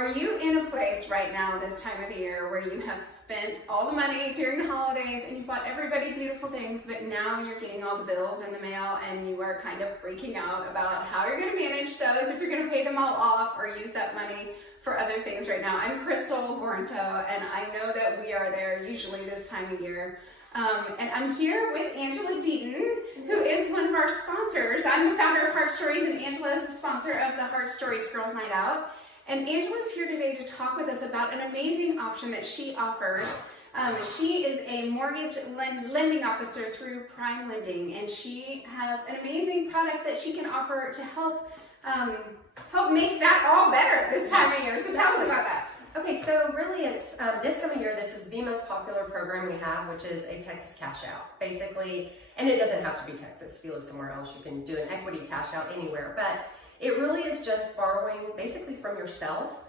Are you in a place right now this time of the year where you have spent all the money during the holidays and you bought everybody beautiful things, but now you're getting all the bills in the mail and you are kind of freaking out about how you're going to manage those, if you're going to pay them all off or use that money for other things right now? I'm Crystal Gornto, and I know that we are there usually this time of year. And I'm here with Angela Deaton, who is one of our sponsors. I'm the founder of HeartStories, and Angela is the sponsor of the HeartStories Girls Night Out. And Angela's here today to talk with us about an amazing option that she offers. She is a mortgage lending officer through Prime Lending, and she has an amazing product that she can offer to help make that all better this time of year. So tell us about that. Okay, so really it's this time of year, this is the most popular program we have, which is a Texas cash out. Basically, and it doesn't have to be Texas. If you live somewhere else, you can do an equity cash out anywhere. But it really is just borrowing basically from yourself.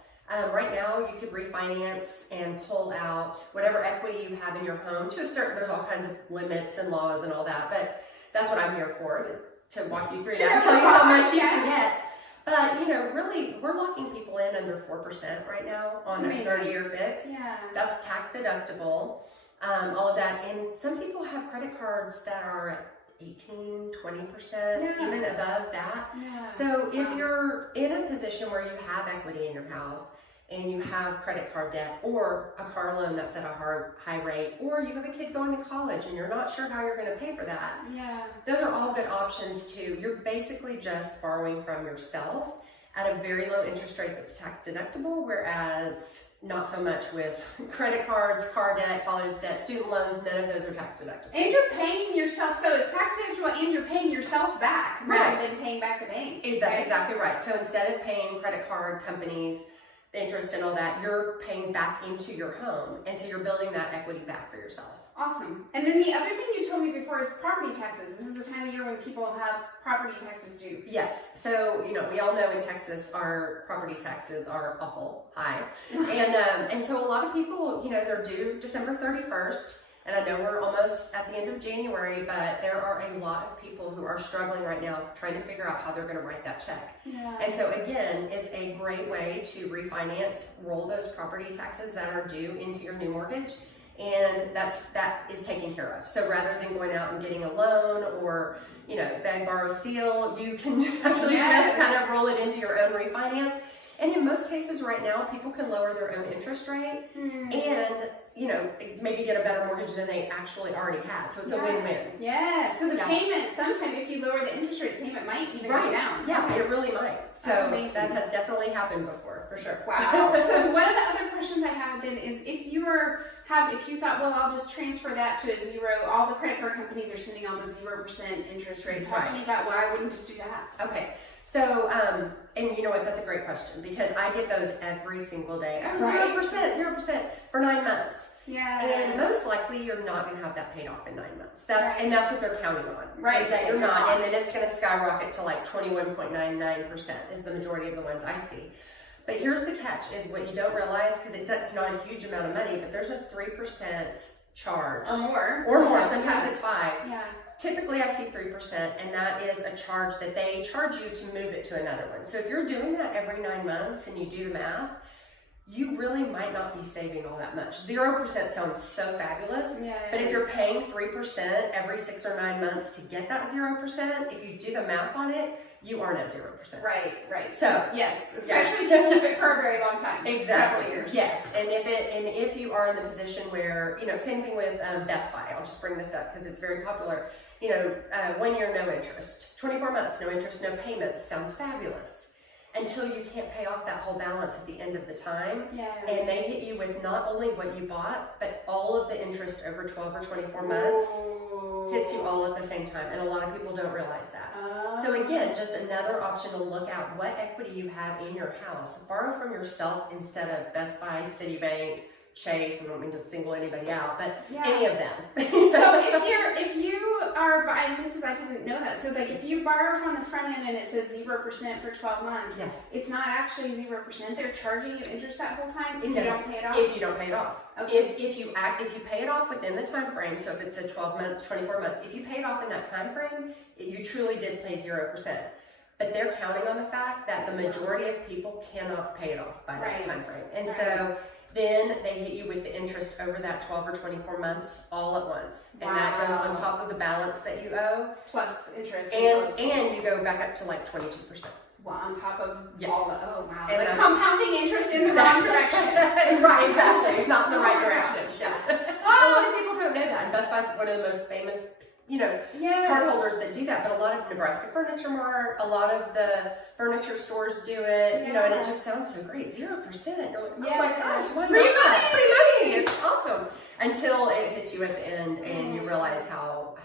Right now, you could refinance and pull out whatever equity you have in your home. To a certain, there's all kinds of limits and laws and all that, but that's what I'm here for, to walk you through that and tell you how much you can get. But, you know, really, we're locking people in under 4% right now on a 30-year fix. Yeah. That's tax deductible, all of that. And some people have credit cards that are at 18, 20%, even above that. Yeah. So if you're in a position where you have equity in your house and you have credit card debt or a car loan that's at a high rate, or you have a kid going to college and you're not sure how you're going to pay for that, those are all good options too. You're basically just borrowing from yourself at a very low interest rate that's tax deductible, whereas not so much with credit cards, car debt, college debt, student loans. None of those are tax deductible. And you're paying yourself, so it's tax deductible and you're paying yourself back rather than paying back the bank. That's exactly right. So instead of paying credit card companies the interest and all that, you're paying back into your home. And so you're building that equity back for yourself. Awesome. And then the other thing you told me before is property taxes. This is the time of year when people have property taxes due. Yes. So, you know, we all know in Texas, our property taxes are awful high. And so a lot of people, you know, they're due December 31st. And I know we're almost at the end of January, but there are a lot of people who are struggling right now trying to figure out how they're going to write that check. Yeah. And so again, it's a great way to refinance, roll those property taxes that are due into your new mortgage, and that is taken care of. So rather than going out and getting a loan or, you know, beg, borrow, steal, you can actually just kind of roll it into your own refinance. And in most cases right now, people can lower their own interest rate and, you know, maybe get a better mortgage than they actually already had. So it's a win-win. Yeah. So the payment, sometimes if you lower the interest rate, the payment might even go down. Yeah, it really might. So that has definitely happened before, for sure. Wow. So one of the other questions I had then is if you thought, well, I'll just transfer that to a zero, all the credit card companies are sending all the 0% interest rate. Talk to me about why I wouldn't just do that. Okay. So, and you know what, that's a great question because I get those every single day. Oh, 0% for 9 months. Yeah. And most likely you're not going to have that paid off in 9 months. And that's what they're counting on. Right. Is that you're not. And then it's going to skyrocket to like 21.99% is the majority of the ones I see. But here's the catch is what you don't realize because it's not a huge amount of money, but there's a 3% charge. Or more. Sometimes it's 5%. Yeah. Typically, I see 3%, and that is a charge that they charge you to move it to another one. So if you're doing that every 9 months and you do the math, you really might not be saving all that much. 0% sounds so fabulous, but if you're paying 3% every 6 or 9 months to get that 0%, if you do the math on it, you aren't at 0%. Right. So yes, especially if you keep it for a very long time. Exactly. Several years. Yes, and if you are in the position where, you know, same thing with Best Buy. I'll just bring this up because it's very popular. You know, 1 year, no interest. 24 months, no interest, no payments. Sounds fabulous. Until you can't pay off that whole balance at the end of the time. Yes. And they hit you with not only what you bought, but all of the interest over 12 or 24 months hits you all at the same time. And a lot of people don't realize that. So again, just another option to look at what equity you have in your house. Borrow from yourself instead of Best Buy, Citibank, Chase. I don't mean to single anybody out, but any of them. So if you are buying, I didn't know that. So like if you borrow from the front end and it says 0% for 12 months, it's not actually 0%. They're charging you interest that whole time if you don't pay it off. If you don't pay it off. Okay. If you pay it off within the time frame, so if it's a 12 months, 24 months, if you pay it off in that time frame, you truly did pay 0%. but they're counting on the fact that the majority of people cannot pay it off by that time frame. And so then they hit you with the interest over that 12 or 24 months all at once. And that goes on top of the balance that you owe. Plus interest. And you go back up to like 22%. Well, on top of yes. all the, oh wow. And like compounding interest in the wrong direction. Right, exactly. Not in the right direction. Yeah. A lot of people don't know that. And Best Buy's one of the most famous, card holders that do that. But a lot of Nebraska Furniture Mart, a lot of the furniture stores do it, and it just sounds so great. 0%. You're like, oh my gosh, it's free money. Free money. It's awesome. Until it hits you at the end and you realize how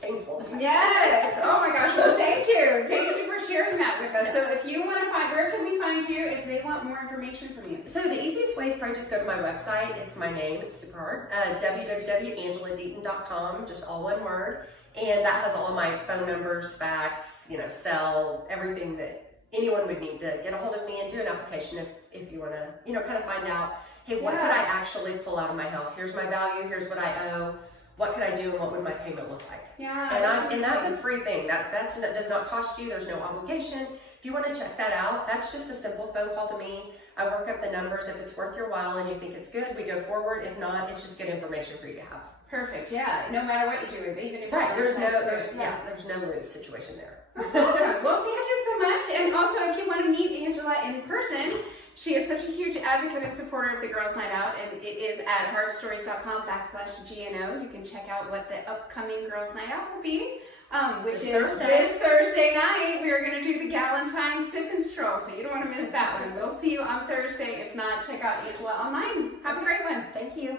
painful that is. Yes. Oh my gosh. Well, thank you. Thank you for sharing that with us. So if you want to find, where can we find you if they want more information from you? So the easiest way is probably just go to my website. It's my name. It's super hard. www.angeladeaton.com, just all one word. And that has all my phone numbers, fax, cell, everything that anyone would need to get a hold of me and do an application if you want to, kind of find out, hey, what could I actually pull out of my house? Here's my value. Here's what I owe. What could I do and what would my payment look like? Yeah. And that's a free thing. That does not cost you. There's no obligation. If you want to check that out, that's just a simple phone call to me. I work up the numbers. If it's worth your while and you think it's good, we go forward. If not, it's just good information for you to have. Perfect. Yeah. No matter what you do, even if there's no lose situation there. That's awesome. Well, thank you so much. And also, if you want to meet Angela in person, she is such a huge advocate and supporter of the Girls Night Out, and it is at HeartStories.com/GNO. You can check out what the upcoming Girls Night Out will be, which is this Thursday night. We are going to do the Galentine Sip and Stroll, so you don't want to miss that one. We'll see you on Thursday. If not, check out Angela online. Have a great one. Thank you.